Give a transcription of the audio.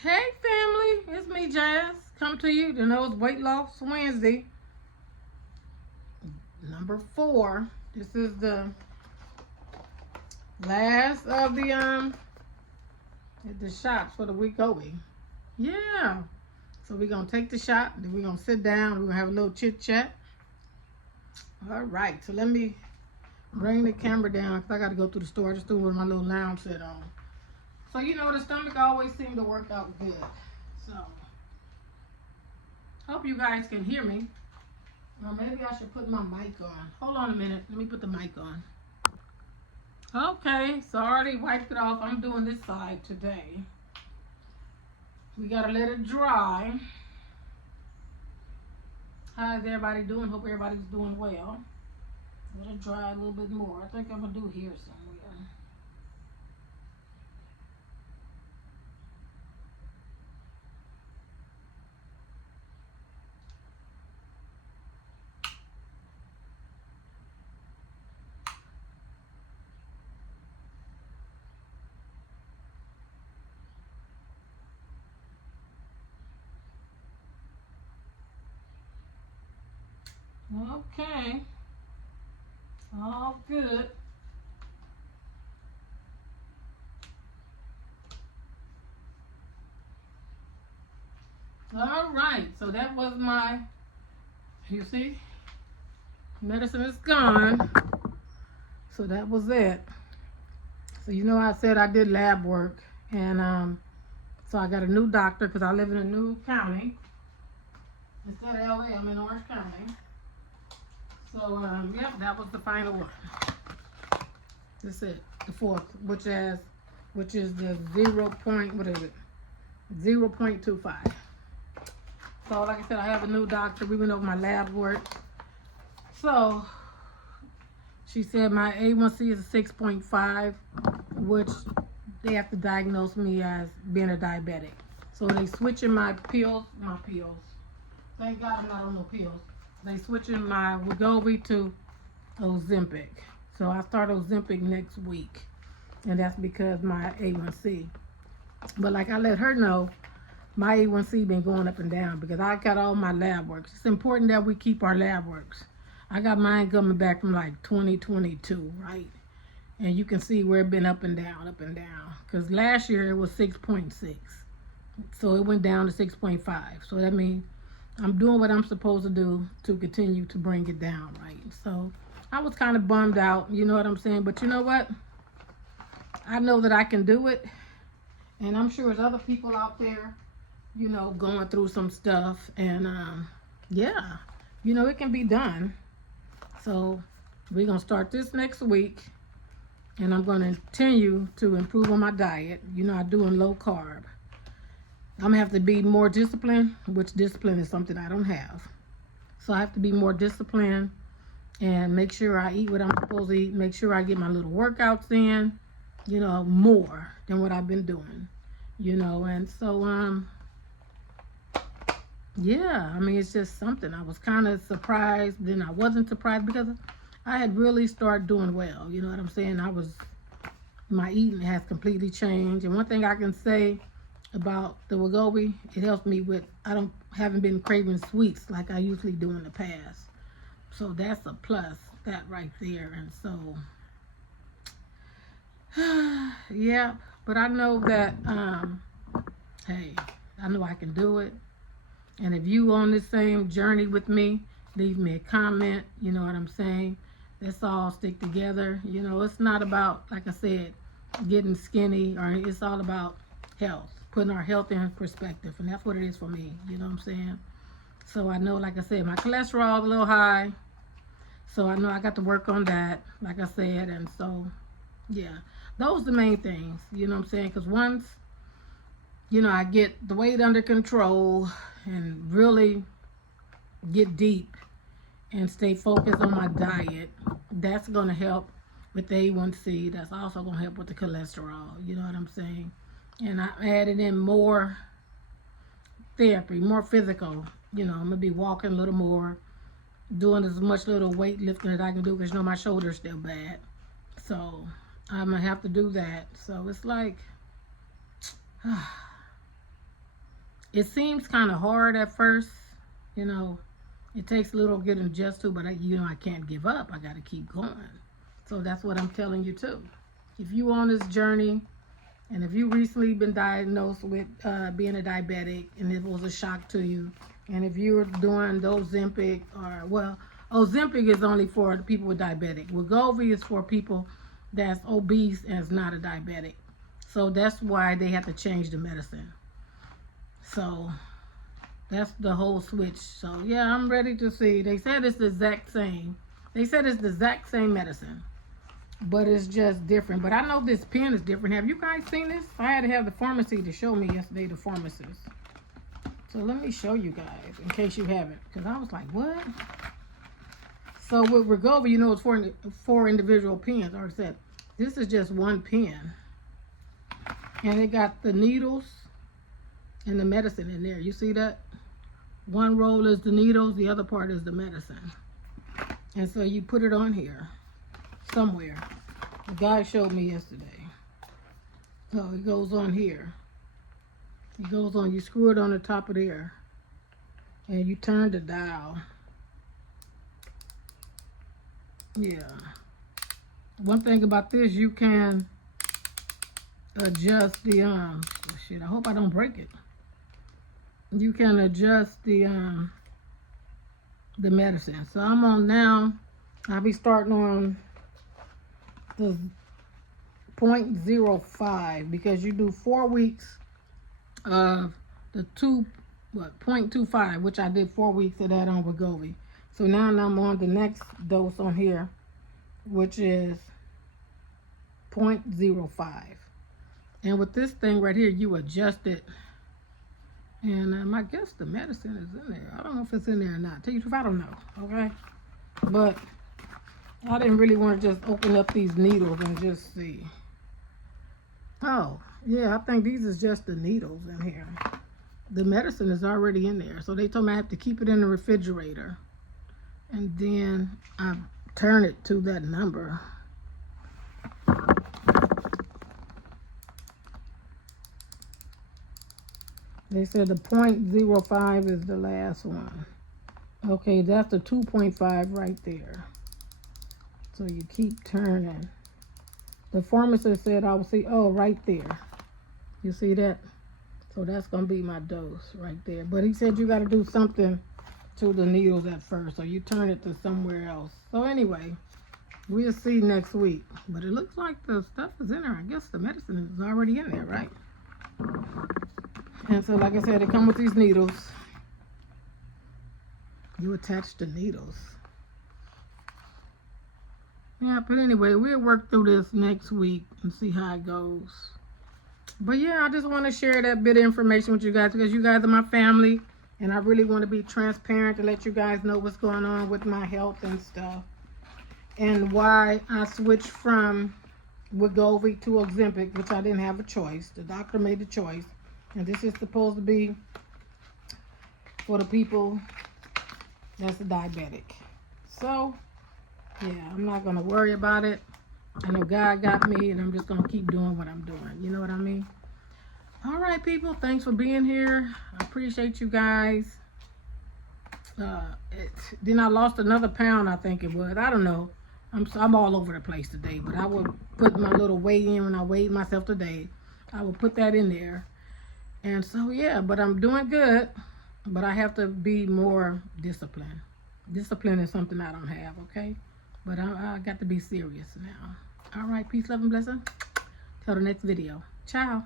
Hey family, it's me Jazz. Come to you. You know it's Weight Loss Wednesday. Number 4. This is the last of the shots for the Wegovy. Yeah. So we're gonna take the shot, then we're gonna sit down, we're gonna have a little chit chat. Alright, so let me bring the camera down because I gotta go to the store. I just threw my little lounge set on. So you know the stomach always seems to work out good. So hope you guys can hear me. Or maybe I should put my mic on. Hold on a minute. Let me put the mic on. Okay, so I already wiped it off. I'm doing this side today. We gotta let it dry. How's everybody doing? Hope everybody's doing well. Let it dry a little bit more. I think I'm gonna do here somewhere. Okay. All good. All right. So that was my, you see, medicine is gone. So that was it. So you know I said I did lab work. And so I got a new doctor because I live in a new county. Instead of LA, I'm in Orange County. So, yep, that was the final one. That's it, the 4th, which is the 0.25. So, like I said, I have a new doctor. We went over my lab work. So, she said my A1C is 6.5, which they have to diagnose me as being a diabetic. So, they switching my pills. Thank God I'm not on no pills. They switching my Wegovy to Ozempic. So I start Ozempic next week. And that's because my A1C. But like I let her know, my A1C been going up and down because I got all my lab works. It's important that we keep our lab works. I got mine coming back from like 2022, right? And you can see where it been up and down. Because last year it was 6.6. So it went down to 6.5. So that means I'm doing what I'm supposed to do to continue to bring it down, right? So I was kind of bummed out, you know what I'm saying? But you know what? I know that I can do it. And I'm sure there's other people out there, you know, going through some stuff. And yeah, you know, it can be done. So we're going to start this next week. And I'm going to continue to improve on my diet. You know, I'm doing low carb. I'm going to have to be more disciplined, which discipline is something I don't have. So I have to be more disciplined and make sure I eat what I'm supposed to eat. Make sure I get my little workouts in, you know, more than what I've been doing, you know. And so, yeah, I mean, it's just something. I was kind of surprised. Then I wasn't surprised because I had really started doing well. You know what I'm saying? My eating has completely changed. And one thing I can say about the Wegovy, it helps me with, haven't been craving sweets like I usually do in the past. So that's a plus, that right there. And so, yeah, but I know that, hey, I know I can do it. And if you on the same journey with me, leave me a comment, you know what I'm saying? Let's all stick together. You know, it's not about, like I said, getting skinny, or it's all about health. Putting our health in perspective, and that's what it is for me, you know what I'm saying? So I know, like I said, my cholesterol is a little high, so I know I got to work on that, like I said. And so, yeah, those are the main things, you know what I'm saying? Because once, you know, I get the weight under control and really get deep and stay focused on my diet, that's going to help with the A1C. That's also going to help with the cholesterol, you know what I'm saying? And I added in more therapy, more physical. You know, I'm going to be walking a little more, doing as much little weightlifting as I can do because, you know, my shoulder's still bad. So I'm going to have to do that. So it's like, It seems kind of hard at first, you know. It takes a little getting adjusted to, but I can't give up. I got to keep going. So that's what I'm telling you too. If you on this journey, and if you recently been diagnosed with being a diabetic, and it was a shock to you, and if you're doing the Ozempic, or well, Ozempic is only for the people with diabetic. Wegovy is for people that's obese and is not a diabetic. So that's why they have to change the medicine. So that's the whole switch. So yeah, I'm ready to see. They said it's the exact same. They said it's the exact same medicine, but it's just different. But I know this pen is different. Have you guys seen this? I had to have the pharmacy to show me yesterday, the pharmacist. So let me show you guys in case you haven't, because I was like, what? So with Wegovy, you know, it's four individual pens. Or said this is just one pen, and it got the needles and the medicine in there. You see that? One roll is the needles, the other part is the medicine. And so you put it on here somewhere. The guy showed me yesterday. So it goes on here. It goes on, you screw it on the top of there, and you turn the dial. Yeah. One thing about this, you can adjust the shit, I hope I don't break it. You can adjust the medicine. So I'm on now. I'll be starting on the 0.05 because you do 4 weeks of the 0.25, which I did 4 weeks of that on Wegovy. So now I'm on the next dose on here, which is 0.05. And with this thing right here, you adjust it. And I guess the medicine is in there. I don't know if it's in there or not. Tell you the truth, I don't know. Okay? But I didn't really want to just open up these needles and just see. Oh, yeah, I think these is just the needles in here. The medicine is already in there. So they told me I have to keep it in the refrigerator. And then I turn it to that number. They said the 0.05 is the last one. Okay, that's the 2.5 right there. So you keep turning. The pharmacist said I will see, oh, right there. You see that? So that's going to be my dose right there. But he said you got to do something to the needles at first. So you turn it to somewhere else. So anyway, we'll see next week. But it looks like the stuff is in there. I guess the medicine is already in there, right? And so, like I said, it comes with these needles. You attach the needles. Yeah, but anyway, we'll work through this next week and see how it goes. But yeah, I just want to share that bit of information with you guys because you guys are my family. And I really want to be transparent to let you guys know what's going on with my health and stuff. And why I switched from Wegovy to Ozempic, which I didn't have a choice. The doctor made the choice. And this is supposed to be for the people that's diabetic. So, yeah, I'm not going to worry about it. I know God got me, and I'm just going to keep doing what I'm doing. You know what I mean? All right, people. Thanks for being here. I appreciate you guys. Then I lost another pound, I think it was. I don't know. I'm all over the place today, but I will put my little weigh in when I weighed myself today. I will put that in there. And so, yeah, but I'm doing good, but I have to be more disciplined. Discipline is something I don't have, okay? But I got to be serious now. All right, peace, love, and blessing. Till the next video. Ciao.